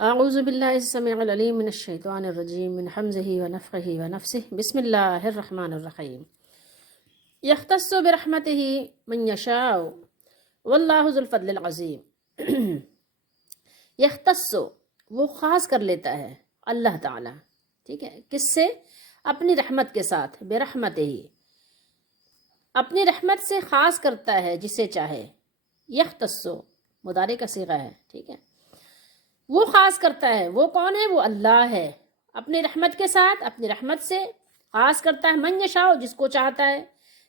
اعوذ باللہ السمیع العلیم من الشیطان الرجیم من حمزہ ونفخہ ونفسہ بسم اللہ الرحمن الرحیم یختص برحمتہ من یشاء واللہ ذو الفضل العظیم یختص وہ خاص کر لیتا ہے اللہ تعالی، ٹھیک ہے، کس سے؟ اپنی رحمت کے ساتھ، برحمتہ ہی، اپنی رحمت سے خاص کرتا ہے جسے چاہے۔ یختص مضارع کا صیغہ ہے، ٹھیک ہے، وہ خاص کرتا ہے۔ وہ کون ہے؟ وہ اللہ ہے، اپنی رحمت کے ساتھ، اپنی رحمت سے خاص کرتا ہے۔ من یشاء، جس کو چاہتا ہے،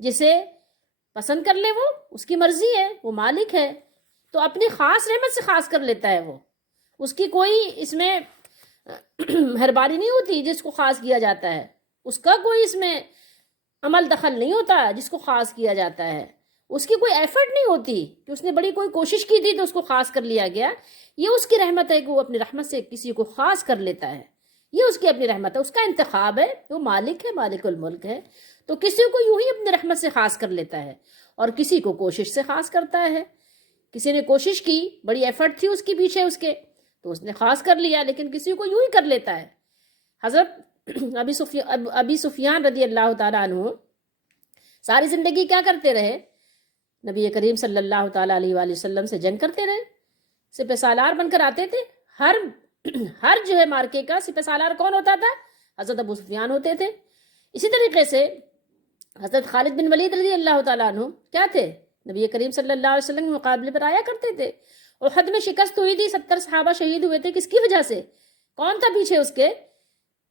جسے پسند کر لے، وہ اس کی مرضی ہے، وہ مالک ہے، تو اپنی خاص رحمت سے خاص کر لیتا ہے۔ وہ اس کی کوئی اس میں مہربانی نہیں ہوتی جس کو خاص کیا جاتا ہے، اس کا کوئی اس میں عمل دخل نہیں ہوتا جس کو خاص کیا جاتا ہے، اس کی کوئی ایفرٹ نہیں ہوتی کہ اس نے بڑی کوئی کوشش کی تھی تو اس کو خاص کر لیا گیا۔ یہ اس کی رحمت ہے کہ وہ اپنی رحمت سے کسی کو خاص کر لیتا ہے، یہ اس کی اپنی رحمت ہے، اس کا انتخاب ہے، وہ مالک ہے، مالک الملک ہے، تو کسی کو یوں ہی اپنی رحمت سے خاص کر لیتا ہے، اور کسی کو کوشش سے خاص کرتا ہے۔ کسی نے کوشش کی، بڑی ایفرٹ تھی اس کے پیچھے اس کے، تو اس نے خاص کر لیا، لیکن کسی کو یوں ہی کر لیتا ہے۔ حضرت ابی سفیان رضی اللہ تعالیٰ عنہ ساری زندگی کیا کرتے رہے؟ نبی کریم صلی اللہ تعالیٰ علیہ وآلہ وسلم سے جنگ کرتے رہے، سپہ سالار بن کر آتے تھے۔ ہر جو ہے مارکے کا سپہ سالار کون ہوتا تھا؟ حضرت ابو سفیان ہوتے تھے۔ اسی طریقے سے حضرت خالد بن ولید رضی اللہ تعالیٰ عنہ کیا تھے؟ نبی کریم صلی اللہ علیہ وسلم کے مقابلے پر آیا کرتے تھے۔ احد میں شکست ہوئی تھی، 70 صحابہ شہید ہوئے تھے، کس کی وجہ سے؟ کون تھا پیچھے اس کے؟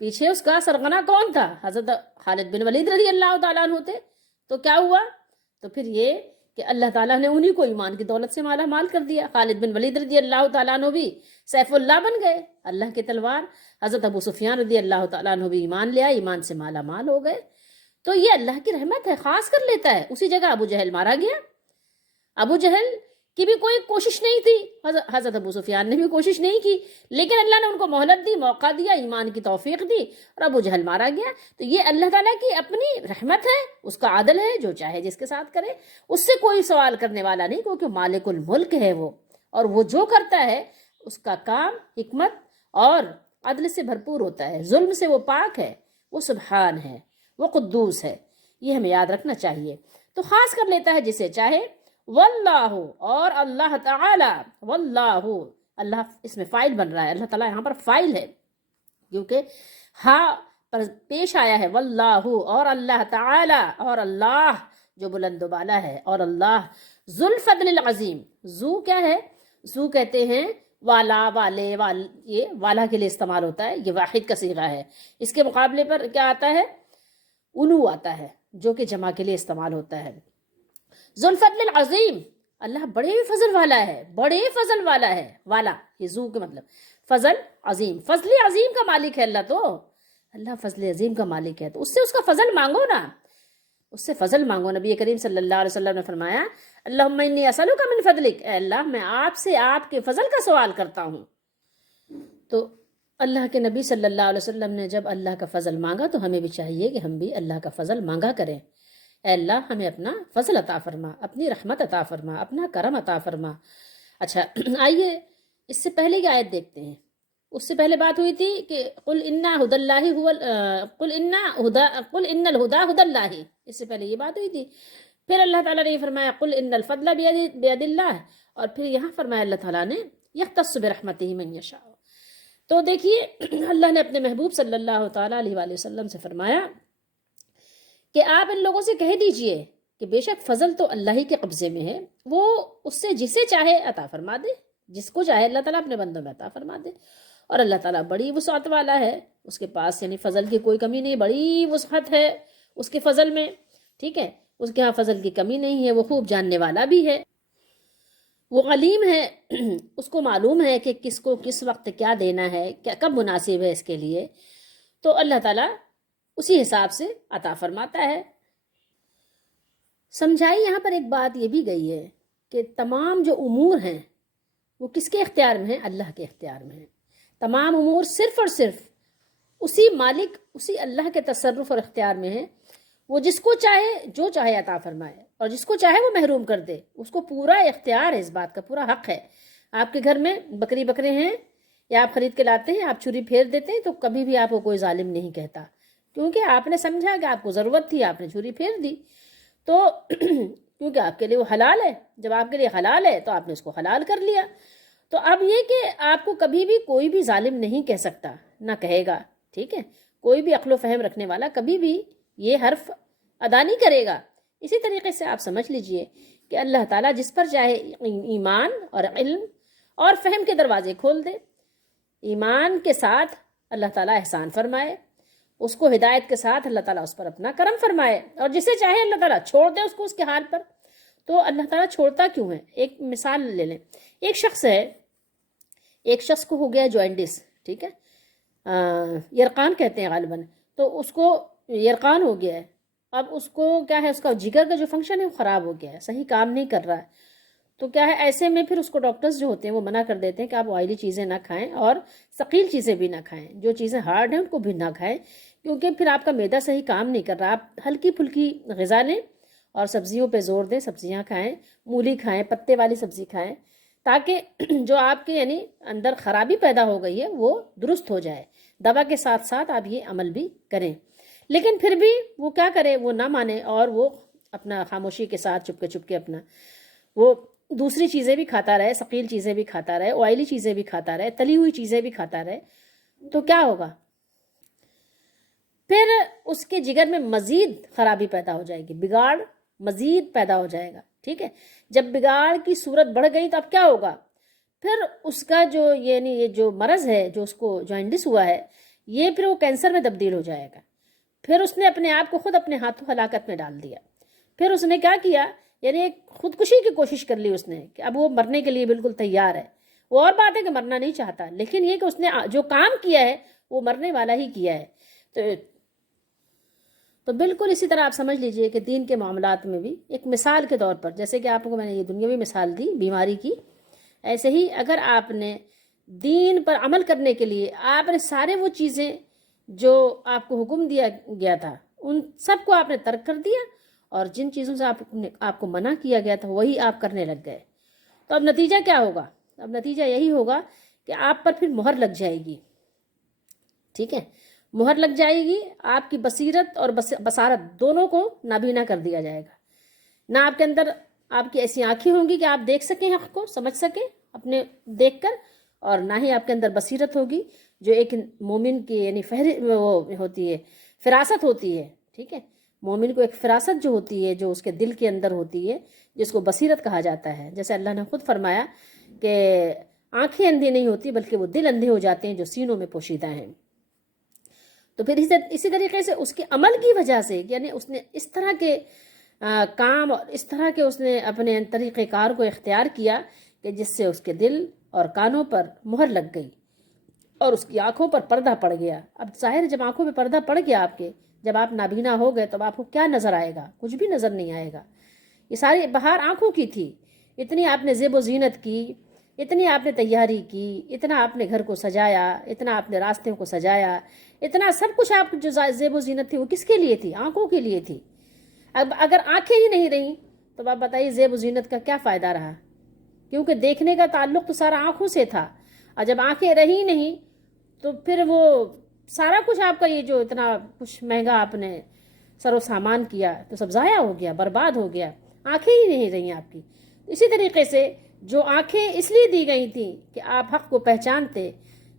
پیچھے اس کا سرغنہ کون تھا؟ حضرت خالد بن ولید رضی اللہ تعالیٰ عنہ تھے۔ تو کیا ہوا؟ تو پھر یہ کہ اللہ تعالیٰ نے انہی کو ایمان کی دولت سے مالا مال کر دیا۔ خالد بن ولید رضی اللہ تعالیٰ عنہ بھی سیف اللہ بن گئے، اللہ کی تلوار۔ حضرت ابو سفیان رضی اللہ تعالیٰ عنہ بھی ایمان لیا، ایمان سے مالا مال ہو گئے۔ تو یہ اللہ کی رحمت ہے، خاص کر لیتا ہے۔ اسی جگہ ابو جہل مارا گیا، ابو جہل کی بھی کوئی کوشش نہیں تھی، حضرت ابو سفیان نے بھی کوشش نہیں کی، لیکن اللہ نے ان کو مہلت دی، موقع دیا، ایمان کی توفیق دی، اور ابو جہل مارا گیا۔ تو یہ اللہ تعالیٰ کی اپنی رحمت ہے، اس کا عدل ہے، جو چاہے جس کے ساتھ کرے، اس سے کوئی سوال کرنے والا نہیں، کیونکہ مالک الملک ہے وہ، اور وہ جو کرتا ہے اس کا کام حکمت اور عدل سے بھرپور ہوتا ہے، ظلم سے وہ پاک ہے، وہ سبحان ہے، وہ قدوس ہے۔ یہ ہمیں یاد رکھنا چاہیے۔ تو خاص کر لیتا ہے جسے چاہے۔ واللہ، اور اللہ تعالی، واللہ، اللہ اس میں فاعل بن رہا ہے، اللہ تعالیٰ یہاں پر فاعل ہے کیونکہ ہاں پر پیش آیا ہے۔ واللہ، اور اللہ تعالی، اور اللہ جو بلند و بالا ہے، اور اللہ ذو الفضل العظیم۔ ذو کیا ہے؟ ذو کہتے ہیں والا، والے، یہ والا کے لیے استعمال ہوتا ہے، یہ واحد کا صیغہ ہے۔ اس کے مقابلے پر کیا آتا ہے؟ الو آتا ہے، جو کہ جمع کے لیے استعمال ہوتا ہے۔ ذو الفضل العظیم، اللہ بڑے فضل والا ہے، بڑے فضل والا ہے، والا یہ ذو کے مطلب فضل عظیم، فضل عظیم کا مالک ہے اللہ، تو اللہ فضل عظیم کا مالک ہے، تو اس سے اس کا فضل مانگو نا، اس سے فضل مانگو۔ نبی کریم صلی اللہ علیہ وسلم نے فرمایا اللہم انی اسألک من فضلک، اے اللہ میں آپ سے آپ کے فضل کا سوال کرتا ہوں۔ تو اللہ کے نبی صلی اللہ علیہ وسلم نے جب اللہ کا فضل مانگا تو ہمیں بھی چاہیے کہ ہم بھی اللہ کا فضل مانگا کریں۔ اے اللہ ہمیں اپنا فضل عطا فرما، اپنی رحمت عطا فرما، اپنا کرم عطا فرما۔ اچھا آئیے اس سے پہلے کی آیت دیکھتے ہیں۔ اس سے پہلے بات ہوئی تھی کہ قل ان ہدی اللہ قل ان الہدی ہدی اللہ، اس سے پہلے یہ بات ہوئی تھی۔ پھر اللہ تعالیٰ نے یہ فرمایا قل ان الفضل بید اللہ، اور پھر یہاں فرمایا اللہ تعالیٰ نے یختص برحمتہ من یشاء۔ تو دیکھیے اللہ نے اپنے محبوب صلی اللہ تعالیٰ علیہ وآلہ وسلم سے فرمایا کہ آپ ان لوگوں سے کہہ دیجئے کہ بے شک فضل تو اللہ ہی کے قبضے میں ہے، وہ اس سے جسے چاہے عطا فرما دے، جس کو چاہے اللہ تعالیٰ اپنے بندوں میں عطا فرما دے، اور اللہ تعالیٰ بڑی وسعت والا ہے، اس کے پاس یعنی فضل کی کوئی کمی نہیں، بڑی وسعت ہے اس کے فضل میں، ٹھیک ہے، اس کے ہاں فضل کی کمی نہیں ہے، وہ خوب جاننے والا بھی ہے، وہ علیم ہے، اس کو معلوم ہے کہ کس کو کس وقت کیا دینا ہے، کب مناسب ہے اس کے لیے، تو اللہ تعالیٰ اسی حساب سے عطا فرماتا ہے۔ سمجھائی یہاں پر ایک بات یہ بھی گئی ہے کہ تمام جو امور ہیں وہ کس کے اختیار میں ہیں؟ اللہ کے اختیار میں ہیں۔ تمام امور صرف اور صرف اسی مالک، اسی اللہ کے تصرف اور اختیار میں ہیں۔ وہ جس کو چاہے جو چاہے عطا فرمائے، اور جس کو چاہے وہ محروم کر دے، اس کو پورا اختیار ہے، اس بات کا پورا حق ہے۔ آپ کے گھر میں بکری بکرے ہیں، یا آپ خرید کے لاتے ہیں، آپ چھری پھیر دیتے ہیں تو کبھی بھی آپ کو کوئی ظالم نہیں کہتا، کیونکہ آپ نے سمجھا کہ آپ کو ضرورت تھی، آپ نے چھری پھیر دی تو کیونکہ آپ کے لیے وہ حلال ہے، جب آپ کے لیے حلال ہے تو آپ نے اس کو حلال کر لیا۔ تو اب یہ کہ آپ کو کبھی بھی کوئی بھی ظالم نہیں کہہ سکتا، نہ کہے گا، ٹھیک ہے، کوئی بھی عقل و فہم رکھنے والا کبھی بھی یہ حرف ادا نہیں کرے گا۔ اسی طریقے سے آپ سمجھ لیجئے کہ اللہ تعالیٰ جس پر چاہے ایمان اور علم اور فہم کے دروازے کھول دے، ایمان کے ساتھ اللہ تعالیٰ احسان فرمائے، اس کو ہدایت کے ساتھ اللہ تعالیٰ اس پر اپنا کرم فرمائے، اور جسے چاہے اللہ تعالیٰ چھوڑ دے اس کو اس کے حال پر۔ تو اللہ تعالیٰ چھوڑتا کیوں ہے؟ ایک مثال لے لیں، ایک شخص ہے، ایک شخص کو ہو گیا جوائنٹس، ٹھیک ہے، یرقان کہتے ہیں غالباً، تو اس کو یرقان ہو گیا ہے۔ اب اس کو کیا ہے، اس کا جگر کا جو فنکشن ہے وہ خراب ہو گیا ہے، صحیح کام نہیں کر رہا ہے، تو کیا ہے ایسے میں پھر اس کو ڈاکٹرز جو ہوتے ہیں وہ منع کر دیتے ہیں کہ آپ آئلی چیزیں نہ کھائیں اور ثقیل چیزیں بھی نہ کھائیں، جو چیزیں ہارڈ ہیں ان کو بھی نہ کھائیں، کیونکہ پھر آپ کا معدہ صحیح کام نہیں کر رہا۔ آپ ہلکی پھلکی غذا لیں اور سبزیوں پہ زور دیں، سبزیاں کھائیں، مولی کھائیں، پتے والی سبزی کھائیں، تاکہ جو آپ کے یعنی اندر خرابی پیدا ہو گئی ہے وہ درست ہو جائے۔ دوا کے ساتھ ساتھ آپ یہ عمل بھی کریں، لیکن پھر بھی وہ کیا کرے، وہ نہ مانے اور وہ اپنا خاموشی کے ساتھ چپ کے اپنا وہ دوسری چیزیں بھی کھاتا رہے، ثقیل چیزیں بھی کھاتا رہے، آئلی چیزیں بھی کھاتا رہے، تلی ہوئی چیزیں بھی کھاتا رہے، تو کیا ہوگا؟ پھر اس کے جگر میں مزید خرابی پیدا ہو جائے گی، بگاڑ مزید پیدا ہو جائے گا، ٹھیک ہے۔ جب بگاڑ کی صورت بڑھ گئی تو اب کیا ہوگا؟ پھر اس کا جو یعنی یہ جو مرض ہے، جو اس کو جوائنٹس ہوا ہے، یہ پھر وہ کینسر میں تبدیل ہو جائے گا۔ پھر اس نے اپنے آپ کو خود اپنے ہاتھوں ہلاکت میں ڈال دیا۔ پھر اس نے کیا کیا، یعنی ایک خودکشی کی کوشش کر لی اس نے، کہ اب وہ مرنے کے لیے بالکل تیار ہے۔ وہ اور بات ہے کہ مرنا نہیں چاہتا، لیکن یہ کہ اس نے جو کام کیا ہے وہ مرنے والا ہی کیا ہے۔ تو بالکل اسی طرح آپ سمجھ لیجئے کہ دین کے معاملات میں بھی ایک مثال کے طور پر، جیسے کہ آپ کو میں نے یہ دنیاوی مثال دی بیماری کی، ایسے ہی اگر آپ نے دین پر عمل کرنے کے لیے آپ نے سارے وہ چیزیں جو آپ کو حکم دیا گیا تھا ان سب کو آپ نے ترک کر دیا، اور جن چیزوں سے آپ کو منع کیا گیا تھا وہی آپ کرنے لگ گئے، تو اب نتیجہ کیا ہوگا؟ اب نتیجہ یہی ہوگا کہ آپ پر پھر مہر لگ جائے گی، ٹھیک ہے، مہر لگ جائے گی، آپ کی بصیرت اور بصارت دونوں کو نابینا کر دیا جائے گا۔ نہ آپ کے اندر آپ کی ایسی آنکھیں ہوں گی کہ آپ دیکھ سکیں حق کو، سمجھ سکیں اپنے دیکھ کر، اور نہ ہی آپ کے اندر بصیرت ہوگی، جو ایک مومن کی یعنی وہ ہوتی ہے، فراست ہوتی ہے، ٹھیک ہے، مومن کو ایک فراست جو ہوتی ہے، جو اس کے دل کے اندر ہوتی ہے، جس کو بصیرت کہا جاتا ہے، جیسے اللہ نے خود فرمایا کہ آنکھیں اندھی نہیں ہوتی بلکہ وہ دل اندھے ہو جاتے ہیں جو سینوں میں پوشیدہ ہیں۔ تو پھر اسی طریقے سے اس کے عمل کی وجہ سے، یعنی اس نے اس طرح کے کام اور اس طرح کے اس نے اپنے طریقہ کار کو اختیار کیا کہ جس سے اس کے دل اور کانوں پر مہر لگ گئی اور اس کی آنکھوں پر پردہ پڑ گیا۔ اب ظاہر جب آنکھوں پہ پردہ پڑ گیا آپ کے، جب آپ نابینا ہو گئے تو آپ کو کیا نظر آئے گا؟ کچھ بھی نظر نہیں آئے گا۔ یہ ساری بہار آنکھوں کی تھی، اتنی آپ نے زیب و زینت کی، اتنی آپ نے تیاری کی، اتنا آپ نے گھر کو سجایا، اتنا آپ نے راستوں کو سجایا، اتنا سب کچھ آپ جو زیب و زینت تھی وہ کس کے لیے تھی؟ آنکھوں کے لیے تھی۔ اب اگر آنکھیں ہی نہیں رہیں تو آپ بتائیے زیب و زینت کا کیا فائدہ رہا؟ کیونکہ دیکھنے کا تعلق تو سارا آنکھوں سے تھا، اور جب آنکھیں رہی نہیں تو پھر وہ سارا کچھ آپ کا یہ جو اتنا کچھ مہنگا آپ نے سر و سامان کیا تو سب ضائع ہو گیا، برباد ہو گیا، آنکھیں ہی نہیں رہیں آپ کی۔ اسی طریقے سے جو آنکھیں اس لیے دی گئی تھیں کہ آپ حق کو پہچانتے،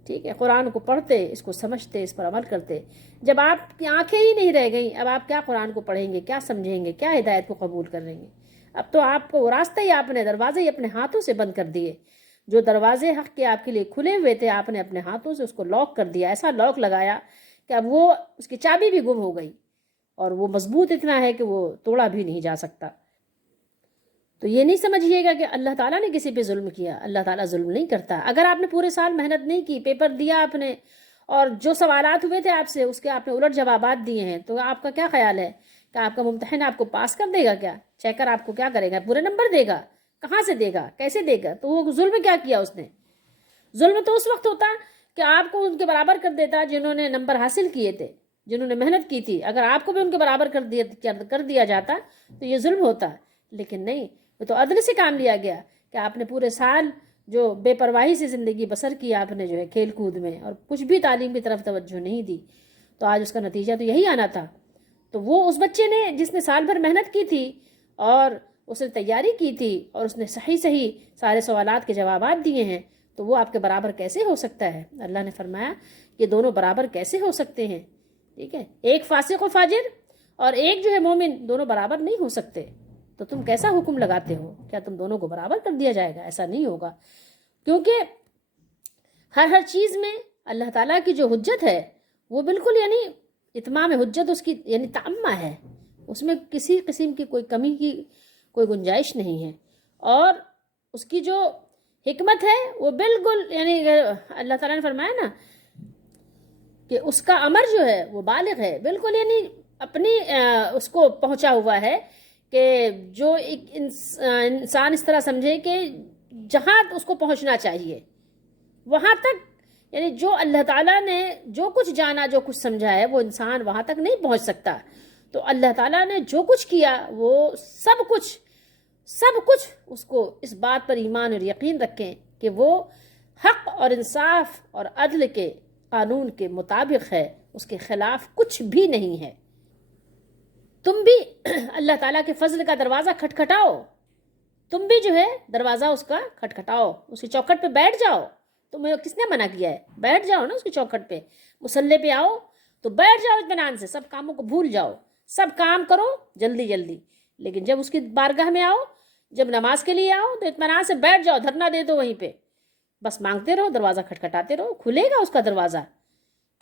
ٹھیک ہے، قرآن کو پڑھتے، اس کو سمجھتے، اس پر عمل کرتے، جب آپ کی آنکھیں ہی نہیں رہ گئیں، اب آپ کیا قرآن کو پڑھیں گے، کیا سمجھیں گے، کیا ہدایت کو قبول کریں گے؟ اب تو آپ کو راستہ ہی آپ نے دروازے ہی اپنے ہاتھوں سے بند کر دیے، جو دروازے حق کے آپ کے لیے کھلے ہوئے تھے آپ نے اپنے ہاتھوں سے اس کو لاک کر دیا، ایسا لاک لگایا کہ اب وہ اس کی چابی بھی گم ہو گئی، اور وہ مضبوط اتنا ہے کہ وہ توڑا بھی نہیں جا سکتا۔ تو یہ نہیں سمجھیے گا کہ اللہ تعالیٰ نے کسی پہ ظلم کیا، اللہ تعالیٰ ظلم نہیں کرتا۔ اگر آپ نے پورے سال محنت نہیں کی، پیپر دیا آپ نے، اور جو سوالات ہوئے تھے آپ سے اس کے آپ نے الٹ جوابات دیے ہیں، تو آپ کا کیا خیال ہے کہ آپ کا ممتحن آپ کو پاس کر دے گا کیا؟ چیکر آپ کو کیا کرے گا؟ پورے نمبر دے گا؟ کہاں سے دے گا؟ کیسے دے گا؟ تو وہ ظلم کیا کیا اس نے؟ ظلم تو اس وقت ہوتا کہ آپ کو ان کے برابر کر دیتا جنہوں نے نمبر حاصل کیے تھے، جنہوں نے محنت کی تھی، اگر آپ کو بھی ان کے برابر کر دیا جاتا تو یہ ظلم ہوتا، لیکن نہیں، وہ تو عدل سے کام لیا گیا کہ آپ نے پورے سال جو بے پرواہی سے زندگی بسر کی آپ نے جو ہے کھیل کود میں، اور کچھ بھی تعلیم کی طرف توجہ نہیں دی، تو آج اس کا نتیجہ تو یہی آنا تھا۔ تو وہ اس بچے نے جس نے سال بھر محنت کی تھی اور اس نے تیاری کی تھی اور اس نے صحیح صحیح سارے سوالات کے جوابات دیے ہیں، تو وہ آپ کے برابر کیسے ہو سکتا ہے؟ اللہ نے فرمایا کہ دونوں برابر کیسے ہو سکتے ہیں؟ ٹھیک ہے، ایک فاسق و فاجر اور ایک جو ہے مومن، دونوں برابر نہیں ہو سکتے۔ تو تم کیسا حکم لگاتے ہو؟ کیا تم دونوں کو برابر کر دیا جائے گا؟ ایسا نہیں ہوگا، کیونکہ ہر چیز میں اللہ تعالیٰ کی جو حجت ہے وہ بالکل یعنی اتمام حجت اس کی یعنی تامہ ہے، اس میں کسی قسم کی کوئی کمی کی کوئی گنجائش نہیں ہے، اور اس کی جو حکمت ہے وہ بالکل یعنی اللہ تعالیٰ نے فرمایا نا کہ اس کا امر جو ہے وہ بالغ ہے، بالکل یعنی اپنی اس کو پہنچا ہوا ہے کہ جو ایک انسان اس طرح سمجھے کہ جہاں اس کو پہنچنا چاہیے وہاں تک، یعنی جو اللہ تعالیٰ نے جو کچھ جانا جو کچھ سمجھا ہے وہ انسان وہاں تک نہیں پہنچ سکتا۔ تو اللہ تعالیٰ نے جو کچھ کیا وہ سب کچھ اس کو اس بات پر ایمان اور یقین رکھیں کہ وہ حق اور انصاف اور عدل کے قانون کے مطابق ہے، اس کے خلاف کچھ بھی نہیں ہے۔ تم بھی اللہ تعالیٰ کے فضل کا دروازہ کھٹکھٹاؤ، تم بھی جو ہے دروازہ اس کا کھٹکھٹاؤ، اس کی چوکھٹ پہ بیٹھ جاؤ۔ تمہیں کس نے منع کیا ہے؟ بیٹھ جاؤ نا اس کی چوکھٹ پہ، مصلے پہ آؤ تو بیٹھ جاؤ اطمینان سے، سب کاموں کو بھول جاؤ، سب کام کرو جلدی جلدی، لیکن جب اس کی بارگاہ میں آؤ، جب نماز کے لیے آؤ تو اطمینان سے بیٹھ جاؤ، دھرنا دے دو وہیں پہ، بس مانگتے رہو، دروازہ کھٹکھٹاتے رہو، کھلے گا اس کا دروازہ۔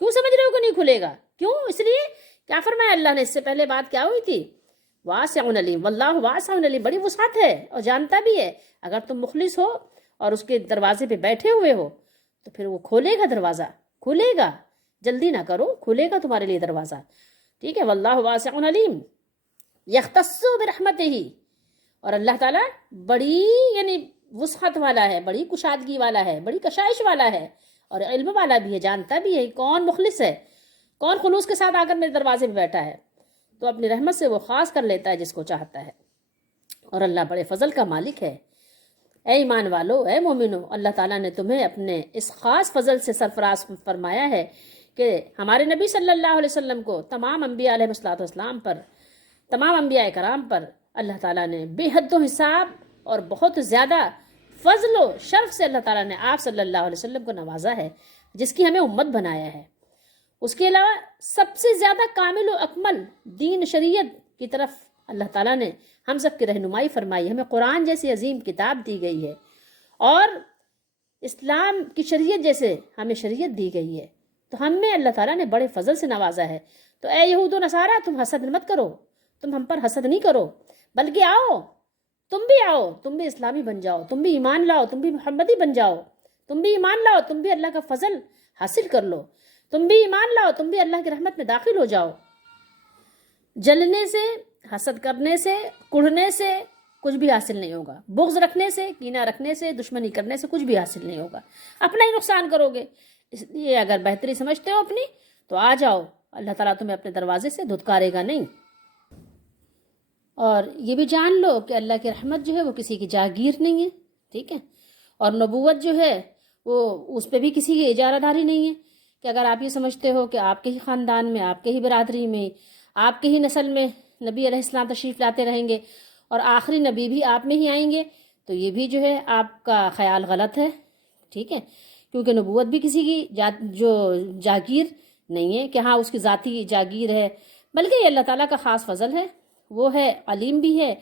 کیوں سمجھ رہے ہو کہ نہیں کھلے گا؟ کیوں؟ اس لیے کیا فرمایا اللہ نے؟ اس سے پہلے بات کیا ہوئی تھی؟ واسع علیم، واللہ واسع علیم، بڑی وسعت ہے اور جانتا بھی ہے۔ اگر تم مخلص ہو اور اس کے دروازے پہ بیٹھے ہوئے ہو تو پھر وہ کھولے گا دروازہ، کھولے گا، جلدی نہ کرو، کھولے گا تمہارے لیے دروازہ۔ ٹھیک ہے، واللہ واسع علیم یختص برحمتہ، اور اللہ تعالیٰ بڑی یعنی وسعت والا ہے، بڑی کشادگی والا ہے، بڑی کشائش والا ہے اور علم والا بھی ہے، جانتا بھی ہے کون مخلص ہے، کون خلوص کے ساتھ آ کر میرے دروازے پہ بیٹھا ہے، تو اپنی رحمت سے وہ خاص کر لیتا ہے جس کو چاہتا ہے، اور اللہ بڑے فضل کا مالک ہے۔ اے ایمان والو، اے مومنو، اللہ تعالیٰ نے تمہیں اپنے اس خاص فضل سے سرفراز فرمایا ہے کہ ہمارے نبی صلی اللہ علیہ وسلم کو تمام انبیاء علیہ السلام پر، تمام انبیاء کرام پر اللہ تعالیٰ نے بے حد و حساب اور بہت زیادہ فضل و شرف سے اللہ تعالیٰ نے آپ صلی اللہ علیہ وسلم کو نوازا ہے، جس کی ہمیں امت بنایا ہے۔ اس کے علاوہ سب سے زیادہ کامل و اکمل دین شریعت کی طرف اللہ تعالیٰ نے ہم سب کی رہنمائی فرمائی، ہمیں قرآن جیسی عظیم کتاب دی گئی ہے اور اسلام کی شریعت جیسے ہمیں شریعت دی گئی ہے، تو ہم میں اللہ تعالیٰ نے بڑے فضل سے نوازا ہے۔ تو اے یہود و نصارہ، تم حسد مت کرو، تم ہم پر حسد نہیں کرو، بلکہ آؤ، تم بھی اسلامی بن جاؤ، تم بھی ایمان لاؤ، تم بھی محمدی بن جاؤ، تم بھی ایمان لاؤ، تم بھی اللہ کا فضل حاصل کر لو، تم بھی ایمان لاؤ، تم بھی اللہ کی رحمت میں داخل ہو جاؤ۔ جلنے سے، حسد کرنے سے، کڑھنے سے کچھ بھی حاصل نہیں ہوگا، بغض رکھنے سے، کینہ رکھنے سے، دشمنی کرنے سے کچھ بھی حاصل نہیں ہوگا، اپنا ہی نقصان کرو گے۔ اس لیے اگر بہتری سمجھتے ہو اپنی تو آ جاؤ، اللہ تعالیٰ تمہیں اپنے دروازے سے دھتکارے گا نہیں۔ اور یہ بھی جان لو کہ اللہ کی رحمت جو ہے وہ کسی کی جاگیر نہیں ہے، ٹھیک ہے، اور نبوت جو ہے وہ اس پہ بھی کسی کی اجارہ داری نہیں ہے، کہ اگر آپ یہ سمجھتے ہو کہ آپ کے ہی خاندان میں، آپ کے ہی برادری میں، آپ کے ہی نسل میں نبی علیہ السلام تشریف لاتے رہیں گے اور آخری نبی بھی آپ میں ہی آئیں گے، تو یہ بھی جو ہے آپ کا خیال غلط ہے، ٹھیک ہے، کیونکہ نبوت بھی کسی کی جو جاگیر نہیں ہے کہ ہاں اس کی ذاتی جاگیر ہے، بلکہ یہ اللہ تعالیٰ کا خاص فضل ہے۔ وہ ہے علیم بھی ہے،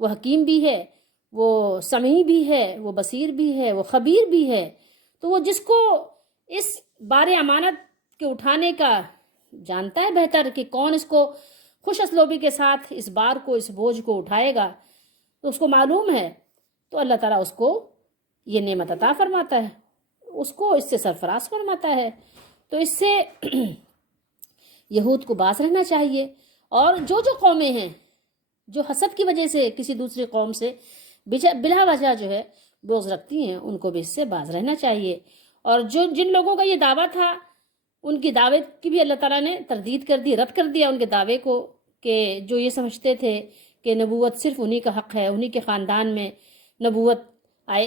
وہ حکیم بھی ہے، وہ سمیع بھی ہے، وہ بصیر بھی ہے، وہ خبیر بھی ہے، تو وہ جس کو اس بار امانت کے اٹھانے کا جانتا ہے بہتر کہ کون اس کو خوش اسلوبی کے ساتھ اس بار کو، اس بوجھ کو اٹھائے گا، تو اس کو معلوم ہے، تو اللہ تعالیٰ اس کو یہ نعمت عطا فرماتا ہے، اس کو اس سے سرفراز فرماتا ہے۔ تو اس سے یہود کو باز رہنا چاہیے، اور جو قومیں ہیں جو حسد کی وجہ سے کسی دوسری قوم سے بلا وجہ جو ہے بغض رکھتی ہیں، ان کو بھی اس سے باز رہنا چاہیے۔ اور جن لوگوں کا یہ دعویٰ تھا، ان کی دعوت کی بھی اللہ تعالیٰ نے تردید کر دی، رد کر دیا ان کے دعوے کو، کہ جو یہ سمجھتے تھے کہ نبوت صرف انہی کا حق ہے، انہی کے خاندان میں نبوت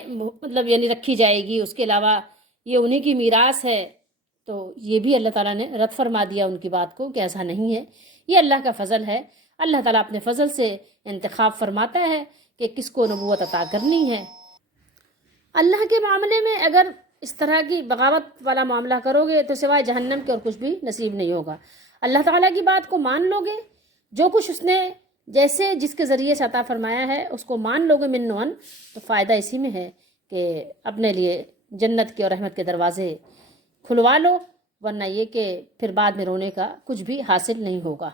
مطلب یعنی رکھی جائے گی، اس کے علاوہ یہ انہی کی میراث ہے، تو یہ بھی اللہ تعالیٰ نے رد فرما دیا ان کی بات کو کہ ایسا نہیں ہے، یہ اللہ کا فضل ہے۔ اللہ تعالیٰ اپنے فضل سے انتخاب فرماتا ہے کہ کس کو نبوت عطا کرنی ہے۔ اللہ کے معاملے میں اگر اس طرح کی بغاوت والا معاملہ کرو گے تو سوائے جہنم کے اور کچھ بھی نصیب نہیں ہوگا۔ اللہ تعالیٰ کی بات کو مان لو گے، جو کچھ اس نے جیسے جس کے ذریعے سے عطا فرمایا ہے اس کو مان لو گے من و عن، تو فائدہ اسی میں ہے کہ اپنے لیے جنت کے اور رحمت کے دروازے کھلوا لو، ورنہ یہ کہ پھر بعد میں رونے کا کچھ بھی حاصل نہیں ہوگا۔